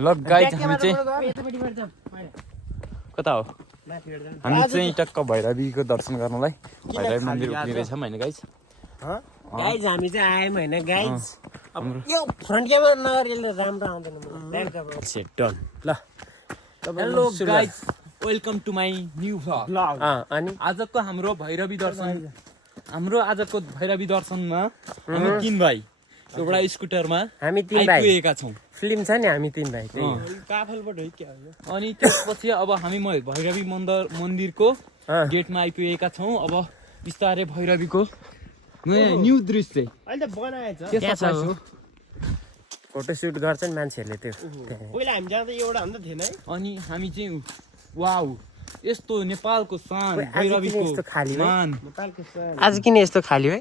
ल गाइज हामी चाहिँ कता हो हामी चाहिँ टक्क भैरवीको दर्शन गर्नलाई भैरवी मन्दिर उक्लिरहेछौँ होइन गाइज गाइज हामी चाहिँ आयौँ होइन गाइज अब यो फ्रन्ट क्यामेरा नगरेर राम्रो आउँदैन ब्याक क्यामेरा सेट डन ल hello guys welcome to my new vlog अनि आजको हाम्रो भैरवी दर्शन आजको भैरवी दर्शनमा हामी 3 भाइ एउटा स्कुटरमा हामी 3 भाइ आइपुगेका छौँ फिल्म छ नि हामी 3 भाइ अनि त्यसपछि अब हामी भैरवी मन्दिरको गेटमा आइपुगेका छौँ। अब बिस्तारै भैरवीको न्यू दृश्य अहिले त बनाएछ फोटो सुट गर्छन् मान्छेहरूले त्यो पहिला हामी जाँदा एउटा भन्दा थिएन है। अनि हामी चाहिँ वाउ यस्तो नेपालको शान भैरवीको मान आज किन यस्तो खाली है।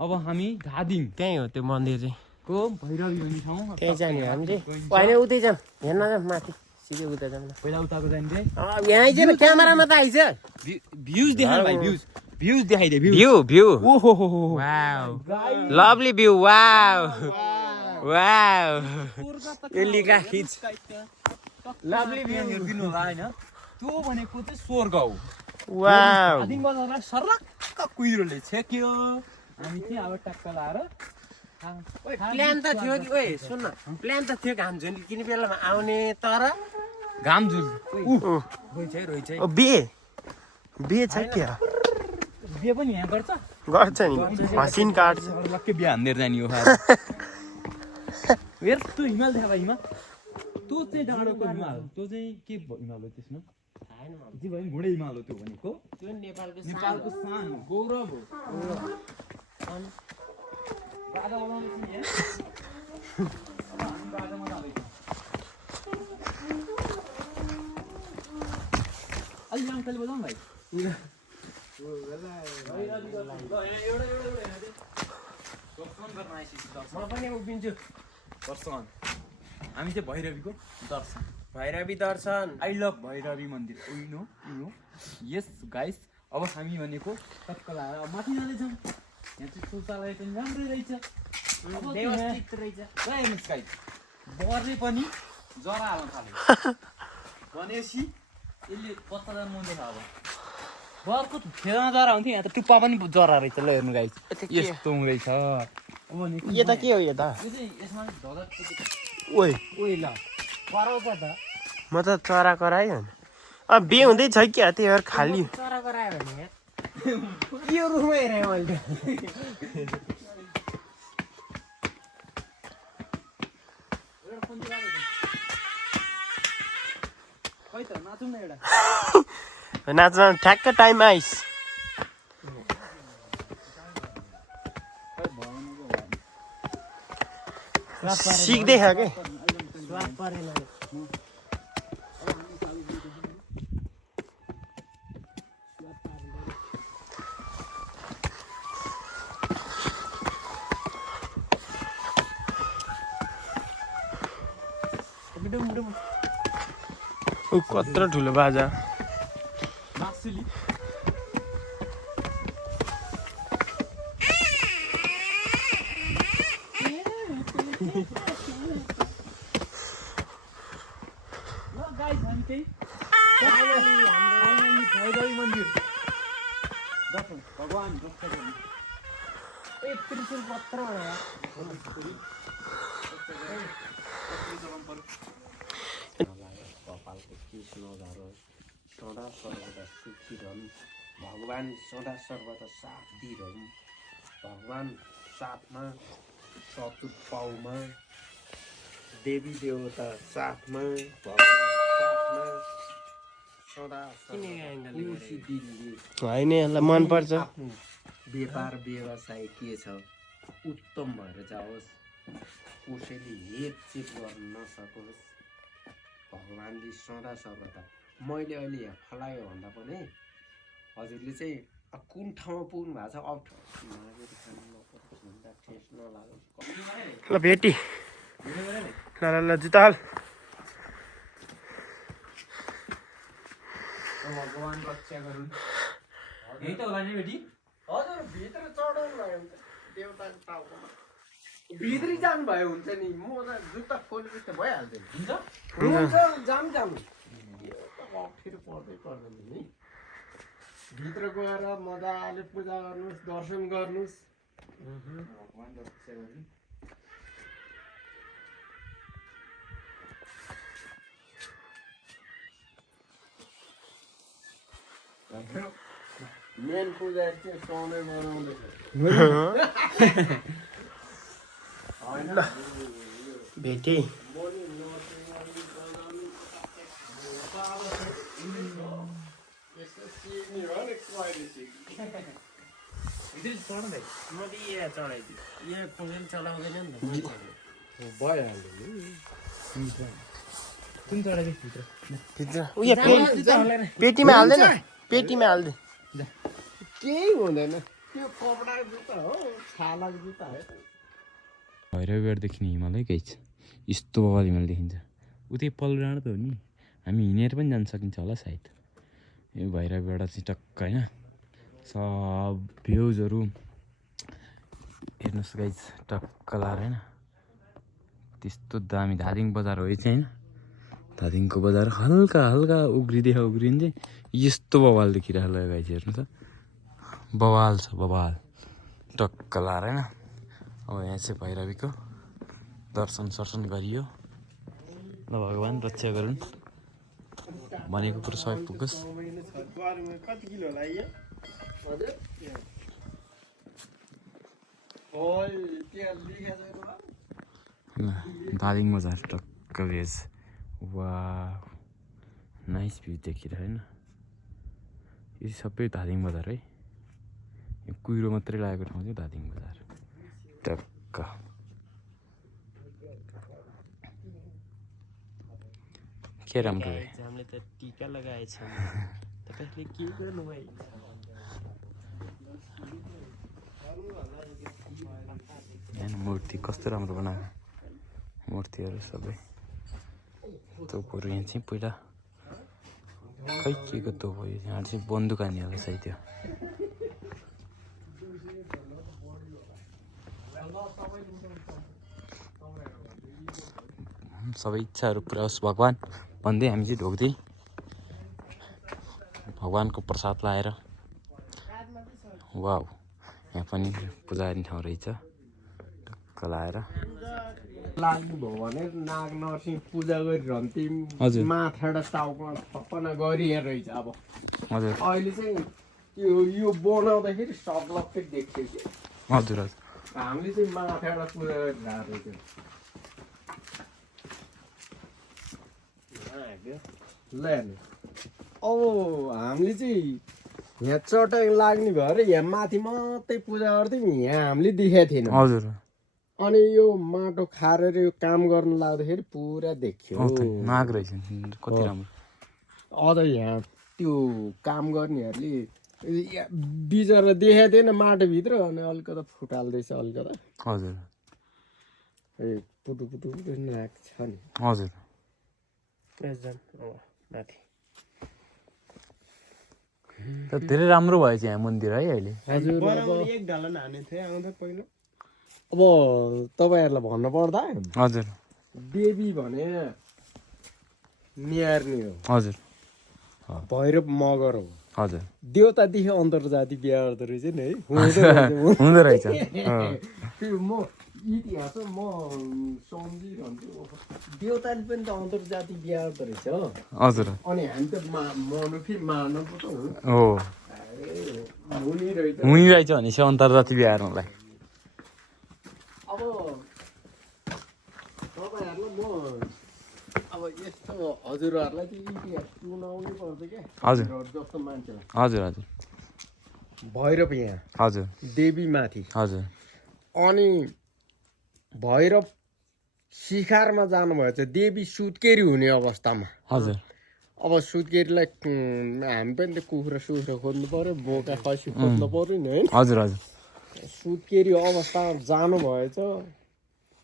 अब हामी धादिङ त्यही हो त्यो मन्दिर चाहिँ को भैरवी भन्ने ठाउँ त्यही जाने हामी चाहिँ होइन उतै जाऊँ हेर्न जाऊँ माथि सिधै उता जाऊँ पहिला उताको जाने यहाँ आइज न क्यामेरामा त आइज भ्यूज देखाउनु भाइ भ्यूज देखाइदे भ्यू ओहो wow lovely view wow wow यो लिका खिच लभली भ्यू हेर्दिनु होला हैन त्यो भनेको चाहिँ स्वर्ग हो। वाउ धादिङ बजारलाई सर्लक्क कुहिरोले छेक्यो हामी चाहिँ अब टक्क लाएर प्लान त थियो कि ओए सुन्न प्लान त थियो घाम झुली किन बेलामा आउने तर घाम झुल बे छ के बिहे पनि यहाँ गर्छ नि मसिन काट्छ लक्कै बिहे हान्देर जाने हो हेर त्यो हिमाल देखा हिमाल त्यो चाहिँ डाँडोको हिमाल त्यो चाहिँ के हिमाल हो त्यसमा जे भयो नि घुँडे हिमाल हो त्यो भनेको त्यो नेपालको शान हो गौरव हो बाजा बजाउँदैछ नि बाजामा जाँदैछ अलि लामखाले बजाउँ भाइ हामी चाहिँ भैरवीको दर्शन भैरवी दर्शन आई लभ भैरवी मन्दिर उयो यस गाइस अब हामी भनेको टक्क लाएर माथि जाँदैछौँ। यहाँ चाहिँ शौचालय पनि राम्रै रहेछ व्यवस्थित रहेछ हेर्नुहोस् गाइस बर्ने पनि जरा हाल्न थाल्यो भनेपछि यसले बच्चा जानु मन देखा अब बरको फेदमा जरा हुन्थ्यो यहाँ त टुप्पा पनि जरा रहेछ ल हेर्नु गाइस यस्तो हुँदैछ यो त के हो यो त यसमा ओइ ल कराउँछ त म त चरा करायो नि अब बे हुँदैछ क्या त्यही भएर खाली चरा करायो भने यो रुममा हेरेँ मैले नाच्न ठ्याक्क टाइम आइस सिक्दै खा के कत्रो ठुलो बाजा भैरवी मन्दिर भगवान त्रिशूल पत्र कपालको केश नझरोस् सदा सर्वदा सुखी रहन् भगवान सदा सर्वदा साथ दिइरहन् भगवान साथमा चतुर पाउमा देवी देवता साथमा होइन यसलाई मनपर्छ व्यापार व्यवसाय के छ उत्तम भएर जाओस् कसैले हेपचेप गर्न नसकोस् भगवान्ले सदा सर्वदा मैले अहिले यहाँ फलायो भन्दा पनि हजुरले चाहिँ कुन ठाउँमा पुग्नु भएको छ ल भेटी ल जुत्ता हाल भगवान रक्षा गरून् यही त होला नि बेटी हजुर भित्र चढाउनु भयो देवताको टाउकोमा भित्री जानु भयो हुन्छ नि म त जुत्ता खोलेपछि त भइहाल्छ नि हुन्छ हुन्छ जाम यो त अप्ठ्यारो पर्दैन नि भित्र गएर मजाले पूजा गर्नुहोस् दर्शन गर्नुहोस् मेन पूजा चाहिँ सधैँ बनाउँदैछ भेटे चलाउँदैन नि भइहाल्यो उयो पेटीमा हाल्दैन पेटीमा हाल्दै केही हुँदैन त्यो कपडाको जुत्ता हो छालाको जुत्ता हो भैरवगढदेखि हिमालै गइछ यस्तो बवाल हिमाल देखिन्छ उतै पल्लो डाँडा त हो नि हामी हिँडेर पनि जान सकिन्छ होला सायद यो भैरवगढ चाहिँ टक्क होइन सब भ्युजहरू हेर्नुहोस् गाइज टक्क लाएर होइन त्यस्तो दामी धादिङ बजार हो यो चाहिँ होइन धादिङको बजार हल्का हल्का उग्रिन्छ चाहिँ यस्तो बवाल देखिरहेको ल गाइज हेर्नु त बवाल छ बवाल टक्क लाएर होइन अब यहाँ चाहिँ भैरवीको दर्शन सर्शन गरियो ल भगवान् रक्षा गरून् भनेको कुरो सबै पुगोस् कति किलो होला यो दार्जिलिङ बजार टक्क भेज वा नाइस भ्यू देखिरहेको होइन यो सबै धादिङ बजार है यो कुहिरो मात्रै लागेको ठाउँ चाहिँ धादिङ बजार टक्क के राम्रो रे हामीले त टीका लगाएछ तपाईले के गर्नु भयो यहाँ मूर्ति कस्तो राम्रो बनाएको मूर्तिहरू सबै तोपहरू यहाँ चाहिँ पहिला खै के को तोप हो यहाँ चाहिँ बन्दुक हान्ने होला सायद त्यो सबै इच्छाहरू पुरा होस् भगवान् भन्दै हामी चाहिँ ढोग्दै भगवान्को प्रसाद लाएर वाउ यहाँ पनि पूजा गर्ने ठाउँ रहेछ ढक्क लाएर लाग्नुभयो भने नाग नरसिंह पूजा गरिरहन्थ्यौँ हजुर माथाबाट टाउकोमा थपना गरिएर रहेछ अब हजुर अहिले चाहिँ यो बनाउँदाखेरि सक्लक्कै देख्थ्यो कि हजुर हजुर हामीले चाहिँ माथाबाट पूजा गरिरहेको रहेछ ल हेर्नु अब हामीले चाहिँ यहाँ चट्याङ लाग्ने भएर यहाँ माथि मात्रै पूजा गर्थ्यौँ यहाँ हामीले देखेको थिएनौँ हजुर अनि यो माटो खारेर यो काम गर्नु लाग्दाखेरि पुरा देखियो नाग रहेछ कति राम्रो अझ यहाँ त्यो काम गर्नेहरूले बिचरा देखाएको थिएन माटोभित्र अनि अलिकता फुटाल्दैछ अलिकता हजुर ए पुटु पुटु पुटु नाक छ नि हजुर माथि त धेरै राम्रो भएछ यहाँ मन्दिर है अहिले हजुर एक ढलन हाने थिए आउँदा पहिलो अब तपाईँहरूलाई भन्नुपर्दा हजुर देवी भने न्यार्ने हो हजुर भैरव मगर हो हजुर देउतादेखि अन्तर्जाति बिहा गर्दो रहेछ नि है हुँदो रहेछ त्यो म इतिहास म सम्झिरहन्छु देउताले पनि त अन्तर्जाति बिहा गर्दो रहेछ हजुर अनि हामी त मनुफी मानव त हो हुने रहेछ हुने रहेछ भनेपछि अन्तर्जाति बिहाहरूलाई अब तपाईँहरूलाई म अब यस्तो हजुरहरूलाई चाहिँ इतिहास सुनाउनै पर्छ क्या हजुर जस्तो मान्छेलाई हजुर हजुर भैरव यहाँ हजुर देवी माथि हजुर अनि भैरव शिखारमा जानुभएछ देवी सुत्केरी हुने अवस्थामा हजुर अब सुत्केरीलाई हामी पनि त कुखुरा सुखुरा खोज्नु पर्यो बोका खसी खोज्नु पर्यो नि होइन हजुर हजुर सुत्केरी अवस्थामा जानुभएछ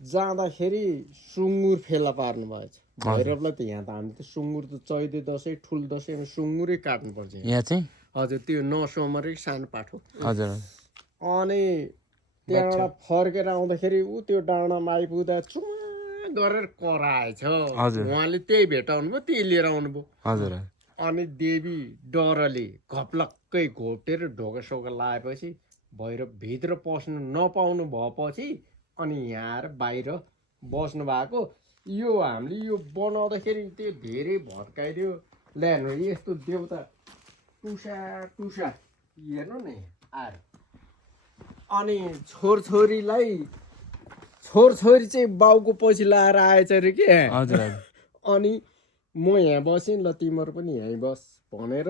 जाँदाखेरि सुँगुर फेला पार्नु भएछ भैरवलाई त यहाँ त हामी त सुँगुर त चैते दसैँ ठुल दसैँमा सुँगुरै काट्नुपर्छ यहाँ चाहिँ हजुर त्यो नसोमरै सानो पाठो हजुर अनि त्यहाँबाट फर्केर आउँदाखेरि ऊ त्यो डाँडामा आइपुग्दा चुमा गरेर कराएछ उहाँले त्यही भेटाउनु भयो त्यही लिएर आउनुभयो हजुर अनि देवी डरले घप्लक्कै घोप्टेर ढोकासोका लाएपछि भैरव भित्र पस्नु नपाउनु भएपछि अनि यहाँ आएर बाहिर बस्नु भएको यो हामीले यो बनाउँदाखेरि त्यो धेरै भत्काइदियो ल्यानु यस्तो देउता टुसा टुसा हेर्नु नि आएर अनि छोरछोरी चाहिँ बाउको पछि लाएर आएछ अरे के हजुर अनि म यहाँ बसेँ ल तिमीहरू पनि यहीँ बस भनेर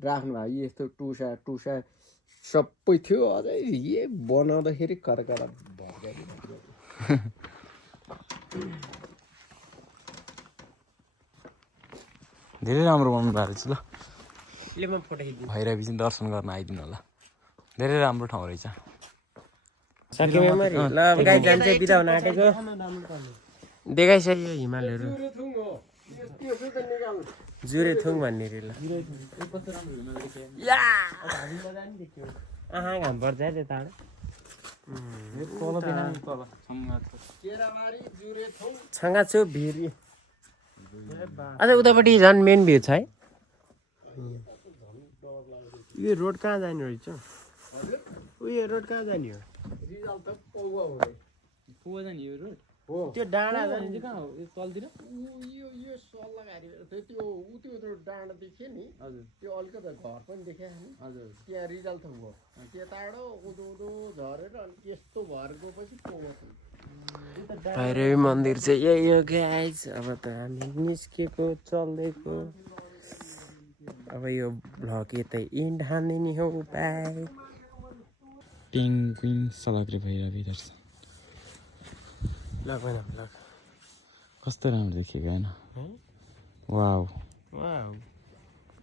राख्नु भयो यस्तो टुसा टुसा सबै थियो अझै ए बनाउँदाखेरि करकरा भत्काइदियो धेरै राम्रो बनाउनु भएको रहेछ ल ले म फोटो खिच्दिनु भैरवी चाहिँ दर्शन गर्न आइदिनु होला धेरै राम्रो ठाउँ रहेछ सक्यो मेमोरी ल अब गाइस जान्छ बिदा हुन आँटेको देखाइसक्यो हिमालहरू जुरेथुङ भन्ने रे ल आहा घाम पर्छ है त्यता छङ्गाछु भिर अझ उतापट्टि झन् मेन भ्यू छ है यो रोड कहाँ जाने रहेछ उयो रोड कहाँ जाने हो त्यो डाँडा जाने चाहिँ कहाँ हो यो तलतिर यो सल्लाहकारी त्यो डाँडा देख्यो नि हजुर त्यो अलिकति घर पनि देखायो नि हजुर त्यहाँ रिजल्ट भयो त्यताबाट उँधो झरेर अनि यस्तो भएर गएपछि भैरवी मन्दिर चाहिँ यही हो गाइस अब त हामी निस्केको चल्दैको अब यो भ्लग यतै इन्ड हान्ने नि हो बाई पेन्गुइन सलाग्रे भैरवी दर्शन लग भएन लग कस्तो राम्रो देखिएको होइन वाउ वाउ